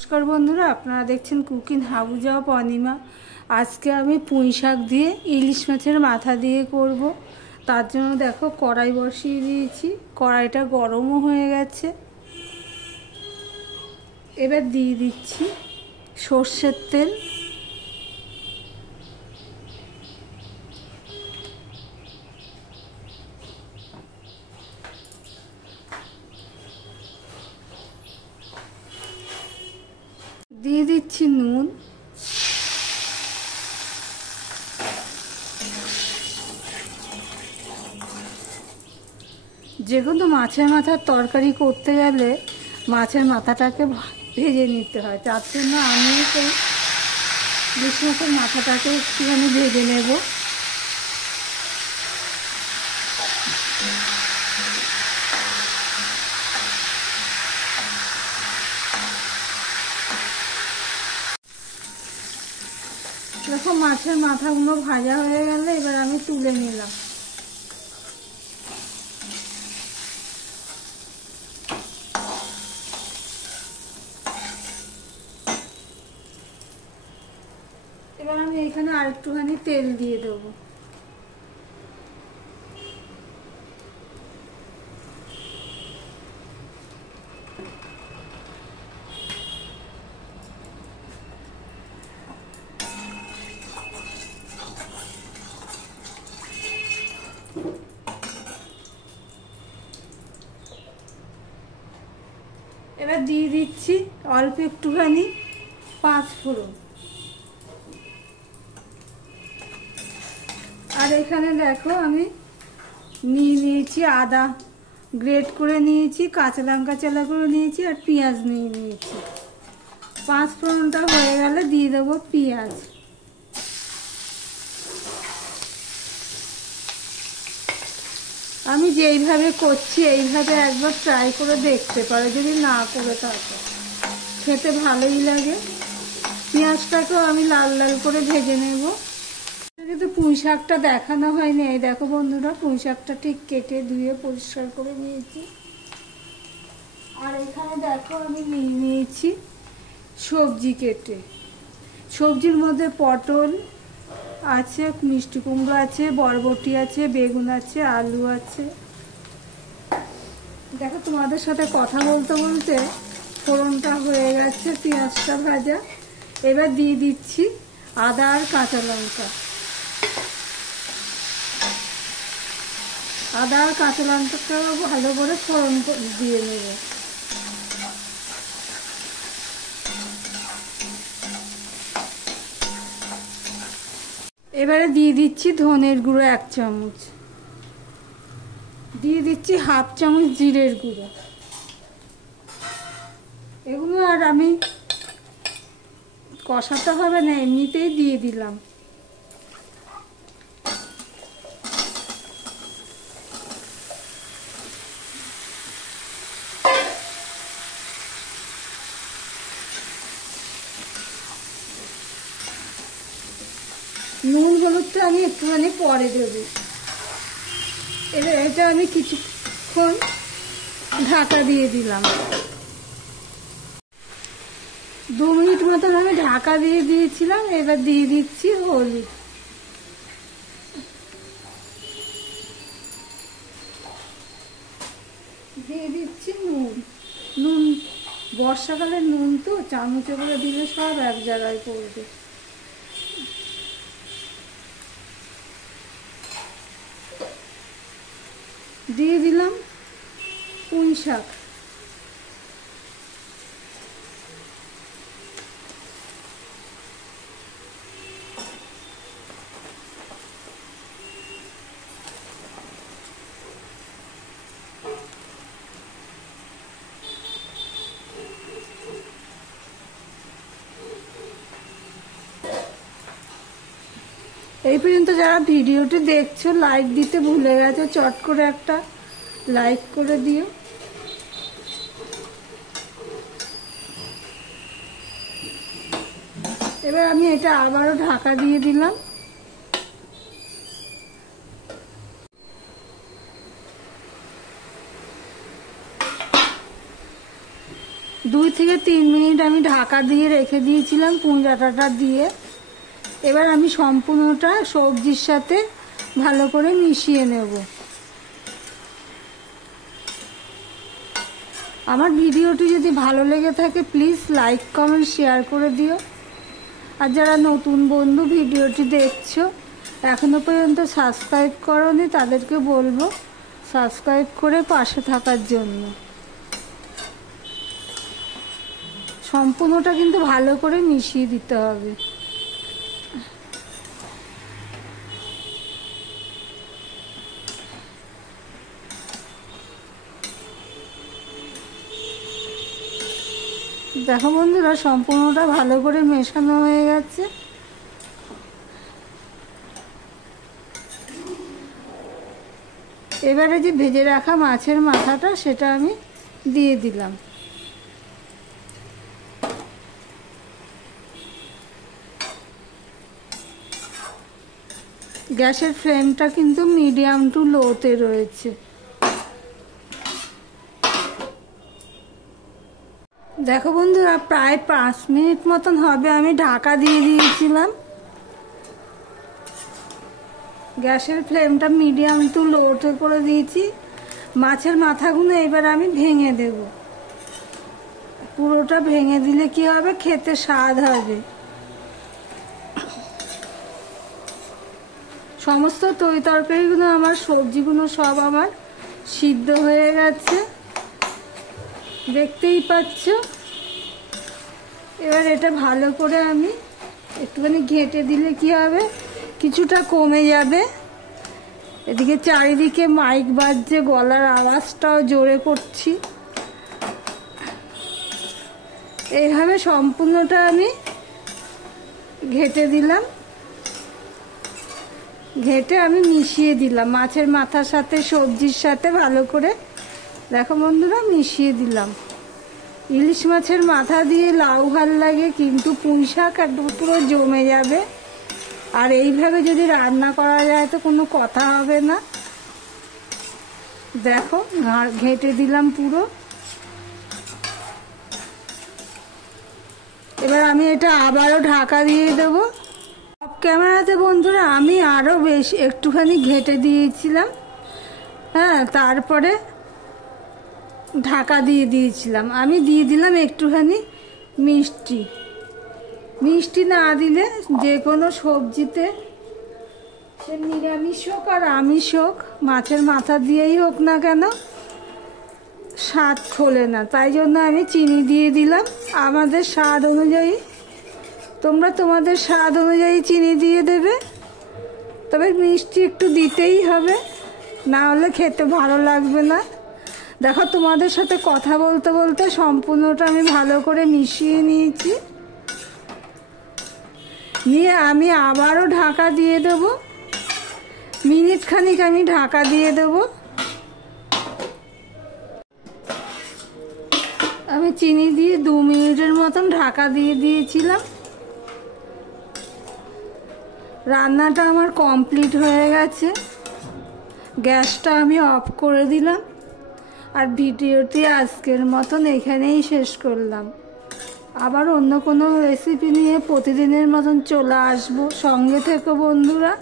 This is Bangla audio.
নমস্কার বন্ধুরা, আপনারা দেখছেন কুকিং হাবুজা অনিমা। আজকে আমি পুঁই শাক দিয়ে ইলিশ মাছের মাথা দিয়ে করব। তার জন্য দেখো কড়াই বসিয়ে দিয়েছি, কড়াইটা গরমও হয়ে গেছে। এবার দিয়ে দিচ্ছি সর্ষের তেল, দিয়ে দিচ্ছি নুন, যে কোনো মাছের মাথার তরকারি করতে গেলে মাছের মাথাটাকে ভেজে নিতে হয়। তার জন্য আমি সেই ইলিশ মাছের মাথাটাকে একটুখানি ভেজে নেব। দেখো মাছের মাথাগুলো ভাজা হয়ে গেলে এবার আমি তুলে নিলাম। এবার আমি এখানে আরেকটুখানি তেল দিয়ে দেবো। এবার দিয়ে দিচ্ছি অল্প একটুখানি পাঁচ ফোড়ন। আর এখানে দেখো আমি নিয়েছি আদা গ্রেট করে নিয়েছি, কাঁচা লঙ্কা চেলা করে নিয়েছি, আর পেঁয়াজ নিয়েছি। পাঁচ ফোড়নটা হয়ে গেলে দিয়ে দেবো পেঁয়াজ। আমি যেইভাবে করছি এইভাবে একবার ট্রাই করে দেখতে পারো, যদি না করে থাকো, খেতে ভালোই লাগে। পেঁয়াজটাকেও আমি লাল লাল করে ভেজে নেব। কিন্তু পুঁই শাকটা দেখানো হয়নি। এই দেখো বন্ধুরা, পুঁই শাকটা ঠিক কেটে ধুয়ে পরিষ্কার করে নিয়েছি। আর এখানে দেখো আমি নিয়েছি সবজি কেটে। সবজির মধ্যে পটল আছে, মিষ্টি কুমড়ো আছে, বরবটি আছে, বেগুন আছে, আলু আছে। দেখো তোমাদের সাথে কথা বলতে বলতে ফোড়নটা হয়ে গেছে, পেঁয়াজটা ভাজা। এবার দিয়ে দিচ্ছি আদা আর কাঁচা লঙ্কা। আদা আর কাঁচা লঙ্কাটাও ভালো করে ফোড়ন দিয়ে নেব। এবারে দিয়ে দিচ্ছি ধনের গুঁড়ো 1 চামচ, দিয়ে দিচ্ছি হাফ চামচ জিরের গুঁড়ো। এগুলো আর আমি কষাতে হবে না, এমনিতেই দিয়ে দিলাম। নুন হলুদটা আমি একটুখানি পরে দেবো। এবার এটা আমি কিছুক্ষণ ঢাকা দিয়ে দিলাম। 2 মিনিট মতন আমি ঢাকা দিয়ে দিয়েছিলাম। এবার দিয়ে দিচ্ছি হলুদ, দিয়ে দিচ্ছি নুন। নুন বর্ষাকালের নুন তো, চামচে করে দিলে সব এক জায়গায় পড়বে। দিয়ে দিলাম পুঁই শাক। এই পর্যন্ত যারা ভিডিওটি দেখছো লাইক দিতে ভুলে গেছো, চট করে একটা লাইক করে দিও। এবার আমি এটা আবারও ঢাকা দিয়ে দিলাম। 2 থেকে 3 মিনিট আমি ঢাকা দিয়ে রেখে দিয়েছিলাম পুঁই ডাঁটাটা দিয়ে। এবার আমি সম্পূর্ণটা সবজির সাথে ভালো করে মিশিয়ে নেব। আমার ভিডিওটি যদি ভালো লেগে থাকে প্লিজ লাইক কমেন্ট শেয়ার করে দিও। আর যারা নতুন বন্ধু ভিডিওটি দেখছো এখনো পর্যন্ত সাবস্ক্রাইব করোনি তাদেরকে বলবো সাবস্ক্রাইব করে পাশে থাকার জন্য। সম্পূর্ণটা কিন্তু ভালো করে মিশিয়ে দিতে হবে। দেখো বন্ধুরা সম্পূর্ণটা ভালো করে মেশানো হয়ে গেছে। এবারে যে ভেজে রাখা মাছের মাথাটা সেটা আমি দিয়ে দিলাম। গ্যাসের ফ্লেমটা কিন্তু মিডিয়াম টু লোতে রয়েছে। দেখো বন্ধুরা প্রায় 5 মিনিট মতন হবে আমি ঢাকা দিয়ে দিয়েছিলাম। গ্যাসের ফ্লেমটা মিডিয়াম টু লোতে করে দিয়েছি। মাছের মাথাগুলো এবার আমি ভেঙে দেব। পুরোটা ভেঙে দিলে কি হবে, খেতে স্বাদ হবে। সমস্ত তরকারিগুলো আমার সবজিগুলো সব আমার সিদ্ধ হয়ে গেছে, দেখতেই পাচ্ছ। এবার এটা ভালো করে আমি একটুখানি ঘেঁটে দিলে কি হবে, কিছুটা কমে যাবে। এদিকে চারিদিকে মাইক বাজছে, গলার আওয়াজটাও জোরে করছি। এইভাবে সম্পূর্ণটা আমি ঘেঁটে দিলাম। ঘেঁটে আমি মিশিয়ে দিলাম মাছের মাথার সাথে সবজির সাথে ভালো করে। দেখো বন্ধুরা মিশিয়ে দিলাম। ইলিশ মাছের মাথা দিয়ে লাউ ভাল লাগে, কিন্তু পুঁই শাক একদম পুরো জমে যাবে। আর এইভাবে যদি রান্না করা যায় তো কোনো কথা হবে না। দেখো ঘেঁটে দিলাম পুরো। এবার আমি এটা আবারও ঢাকা দিয়ে দেবো। অফ ক্যামেরাতে বন্ধুরা আমি আরও বেশি একটুখানি ঘেঁটে দিয়েছিলাম, হ্যাঁ, তারপরে ঢাকা দিয়ে দিয়েছিলাম। আমি দিয়ে দিলাম একটুখানি মিষ্টি। মিষ্টি না দিলে যে কোনো সবজিতে, সে নিরামিষ হোক আর আমিষ হোক, মাছের মাথা দিয়েই হোক না কেন, স্বাদ খোলে না। তাই জন্য আমি চিনি দিয়ে দিলাম আমাদের স্বাদ অনুযায়ী। তোমরা তোমাদের স্বাদ অনুযায়ী চিনি দিয়ে দেবে, তবে মিষ্টি একটু দিতেই হবে, না হলে খেতে ভালো লাগবে না। দেখো তোমাদের সাথে কথা বলতে বলতে সম্পূর্ণটা আমি ভালো করে মিশিয়ে নিয়েছি। নিয়ে আমি আবারও ঢাকা দিয়ে দেব। মিনিট খানিক আমি ঢাকা দিয়ে দেব। আমি চিনি দিয়ে 2 মিনিটের মতন ঢাকা দিয়ে দিয়েছিলাম। রান্নাটা আমার কমপ্লিট হয়ে গেছে। গ্যাসটা আমি অফ করে দিলাম। আর ভিডিওটি আজকের মতন এখানেই শেষ করলাম। আবার অন্য কোনো রেসিপি নিয়ে প্রতিদিনের মতন চলে আসবো। সঙ্গে থেকো বন্ধুরা।